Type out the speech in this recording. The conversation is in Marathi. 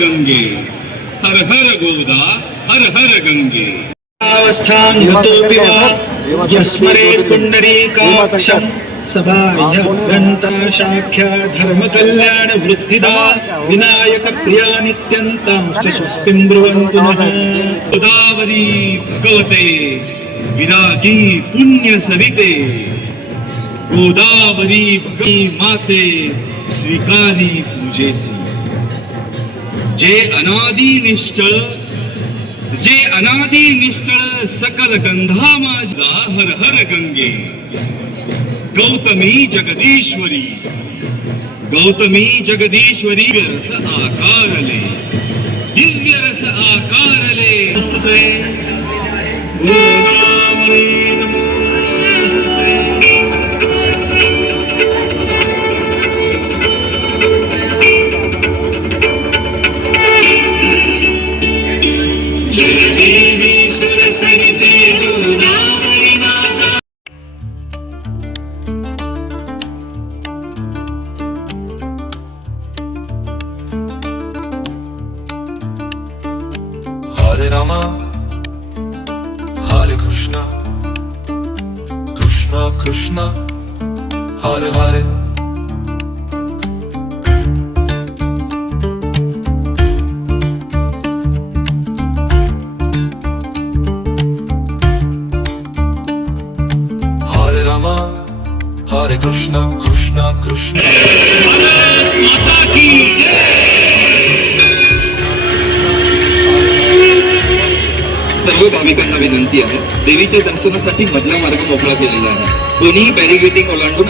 गंगे, हर हर गोदा, हर हर गंगे। अवस्थां गतोऽपि वा यस्मरेत् पुण्डरीकाक्षं सभाह्यगन्ता शाख्या धर्मकल्याण वृद्धिदा विनायक प्रिया नित्यन्तांश्च स्वस्तिं ब्रुवन्तु नः। गोदावरी भगवते विरागी पुण्य सविते, गोदावरी भगवती माते स्वीकारी पूजेसी। जे अनादि निश्चळ सकल गंधा माझा, हर हर गंगे। गौतमी जगदीश्वरी दिव्य रस आकारले, स्तुते गोदावरी नमोस्तुते। Hare Rama, Hare Krishna, Krishna Krishna, Hare Hare. Hare Rama, Hare Krishna, Krishna Krishna. माता की सर्व भाविकांना विनंती आहे, देवीच्या दर्शनासाठी मधला मार्ग मोकळा केलेला आहे. कोणीही बॅरिगेटिंग ओलांडून